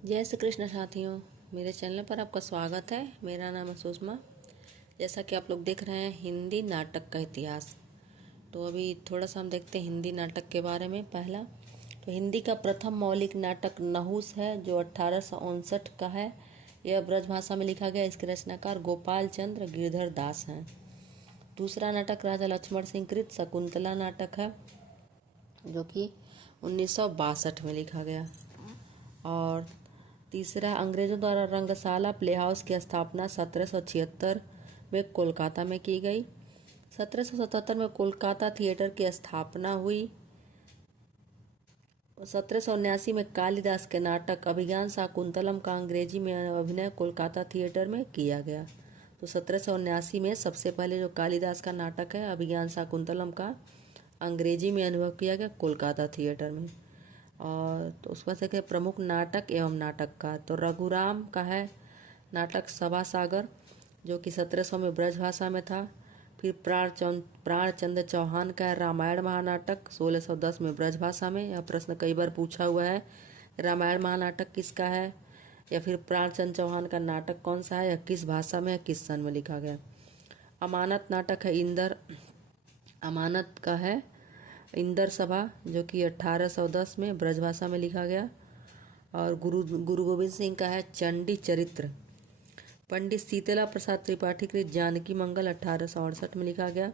जय श्री कृष्ण साथियों, मेरे चैनल पर आपका स्वागत है। मेरा नाम है सुषमा। जैसा कि आप लोग देख रहे हैं हिंदी नाटक का इतिहास, तो अभी थोड़ा सा हम देखते हैं हिंदी नाटक के बारे में। पहला तो हिंदी का प्रथम मौलिक नाटक नहुस है जो 1859 का है। यह ब्रजभाषा में लिखा गया। इसके रचनाकार गोपाल चंद्र गिरधर दास हैं। दूसरा नाटक राजा लक्ष्मण सिंह कृत शकुंतला नाटक है जो कि 1962 में लिखा गया। और तीसरा अंग्रेजों द्वारा रंगशाला प्ले हाउस की स्थापना 1776 में कोलकाता में की गई। 1777 में कोलकाता थिएटर की स्थापना हुई। 1779 में कालिदास के नाटक अभिज्ञान शाकुंतलम का अंग्रेजी में अभिनय कोलकाता थिएटर में किया गया। तो 1779 में सबसे पहले जो कालिदास का नाटक है अभिज्ञान शाकुंतलम का अंग्रेजी में अनुभव किया गया कोलकाता थिएटर में। और तो उसका से प्रमुख नाटक एवं नाटककार तो रघुराम का है नाटक सभा सागर जो कि 1700 में ब्रजभाषा में था। फिर प्राणचंद्र चौहान का है रामायण महानाटक 1610 में ब्रजभाषा में। यह प्रश्न कई बार पूछा हुआ है, रामायण महानाटक किसका है या फिर प्राणचंद्र चौहान का नाटक कौन सा है या किस भाषा में या किस सन में लिखा गया। अमानत नाटक है इंदर अमानत का है इंदर सभा जो कि 1810 में ब्रजभाषा में लिखा गया। और गुरु गोविंद सिंह का है चंडी चरित्र। पंडित शीतला प्रसाद त्रिपाठी कृत जानकी मंगल 1868 में लिखा गया।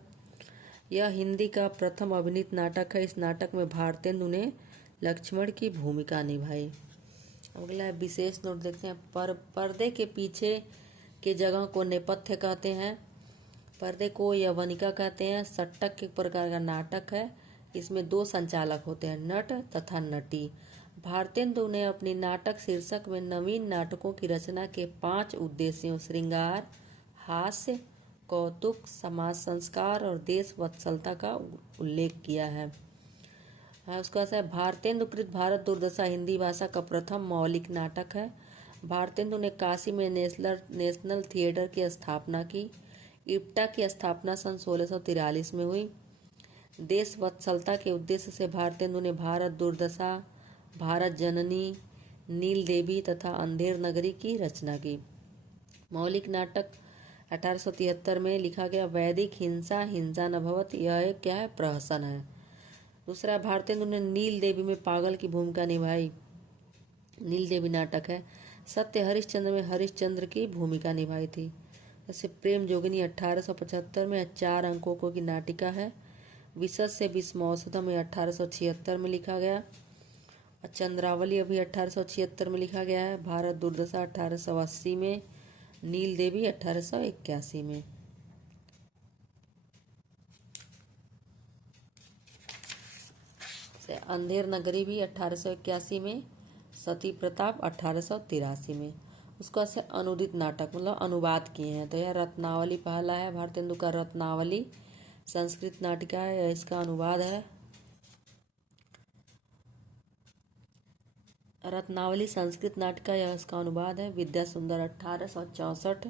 यह हिंदी का प्रथम अभिनीत नाटक है। इस नाटक में भारतेंदु ने लक्ष्मण की भूमिका निभाई। अगला विशेष नोट देखते हैं। पर्दे के पीछे के जगह को नेपथ्य कहते हैं। पर्दे को यवनिका कहते हैं। सट्टक एक प्रकार का नाटक है। इसमें दो संचालक होते हैं, नट तथा नटी। भारतेंदु ने अपनी नाटक शीर्षक में नवीन नाटकों की रचना के 5 उद्देश्यों श्रृंगार, हास्य, कौतुक, समाज संस्कार और देश वत्सलता का उल्लेख किया है। उसका है भारतेंदु कृत भारत दुर्दशा हिंदी भाषा का प्रथम मौलिक नाटक है। भारतेंदु ने काशी में नेशनल थिएटर की स्थापना की। इप्टा की स्थापना सन 1643 में हुई। देश वत्सलता के उद्देश्य से भारतेंदु ने भारत दुर्दशा, भारत जननी, नील देवी तथा अंधेर नगरी की रचना की। मौलिक नाटक 1873 में लिखा गया वैदिक हिंसा हिंसा न भवत। यह एक क्या है, प्रहसन है। दूसरा भारतेंदु ने नील देवी में पागल की भूमिका निभाई। नील देवी नाटक है। सत्य हरिश्चंद्र में हरिश्चंद्र की भूमिका निभाई थी। जैसे प्रेम जोगिनी 1875 में 4 अंकों की नाटिका है। विशद से विस्मौसधम में 1876 में लिखा गया। चंद्रावली अभी 1876 में लिखा गया है। भारत दुर्दशा 1880 में। नील देवी 1881 में। अंधेर नगरी भी 1881 में। सती प्रताप 1883 में। उसको ऐसे अनुदित नाटक मतलब अनुवाद किए हैं। तो यह रत्नावली पहला है भारतेंदु का रत्नावली संस्कृत नाटिका है। इसका अनुवाद है रत्नावली संस्कृत नाटिका। यह इसका अनुवाद है विद्या सुंदर 1864।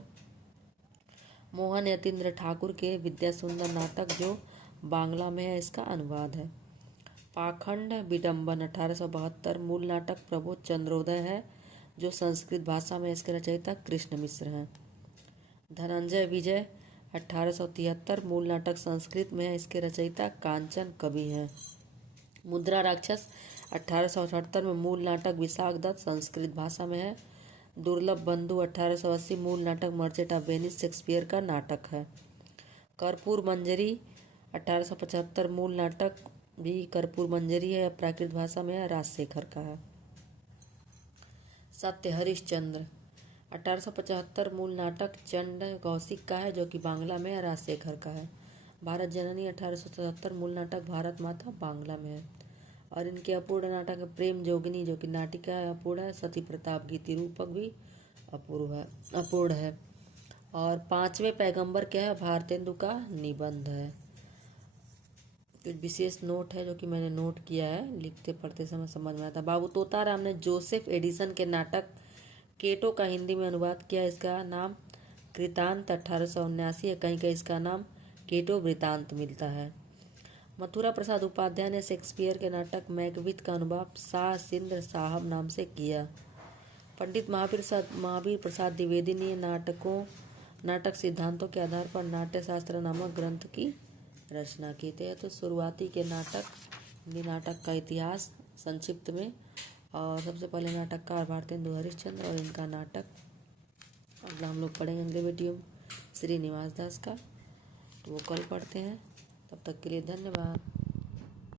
मोहन यतीन्द्र ठाकुर के विद्या सुंदर नाटक जो बांग्ला में है, इसका अनुवाद है। पाखंड विडम्बन 1872 मूल नाटक प्रबोध चंद्रोदय है जो संस्कृत भाषा में। इसके रचयिता कृष्ण मिश्र हैं। धनंजय विजय 1873 मूल नाटक संस्कृत में है। इसके रचयिता कांचन कवि हैं। मुद्रा राक्षस 1878 में मूल नाटक विशाख दत्त संस्कृत भाषा में है। दुर्लभ बंधु 1880 मूल नाटक मर्चेंट ऑफ वेनिस शेक्सपियर का नाटक है। कर्पूर मंजरी 1875 मूल नाटक भी कर्पूर मंजरी है, प्राकृत भाषा में है, राजशेखर का है। सत्य हरिश्चंद्र 1875 मूल नाटक चंड कौशिक का है जो कि बांग्ला में है, राजशेखर का है। भारत जननी 1877 मूल नाटक भारत माता बांग्ला में है। और इनके अपूर्ण नाटक है प्रेम जोगिनी जो कि नाटिका है, अपूर्ण है। सती प्रताप गीति रूपक भी अपूर्ण है। और 5वें पैगंबर क्या है, भारतेंदु का निबंध है। कुछ विशेष नोट है जो कि मैंने नोट किया है, लिखते पढ़ते समय समझ में आता। बाबू तोताराम ने जोसेफ एडिसन के नाटक केटो का हिंदी में अनुवाद किया। इसका नाम कृतांत 1879 है। कहीं कहीं इसका नाम केटो वृतांत मिलता है। मथुरा प्रसाद उपाध्याय ने शेक्सपियर के नाटक मैकबेथ का अनुवाद शाह सिंद्र साहब नाम से किया। पंडित महावीर प्रसाद द्विवेदी ने नाटक सिद्धांतों के आधार पर नाट्य शास्त्र नामक ग्रंथ की रचना की थी। तो शुरुआती के नाटक का इतिहास संक्षिप्त में, और सबसे पहले नाटककार भारतेंदु हरिश्चंद्र और इनका नाटक। अगला हम लोग पढ़ेंगे अगले वीडियो में श्रीनिवास दास का, तो वो कल पढ़ते हैं। तब तक के लिए धन्यवाद।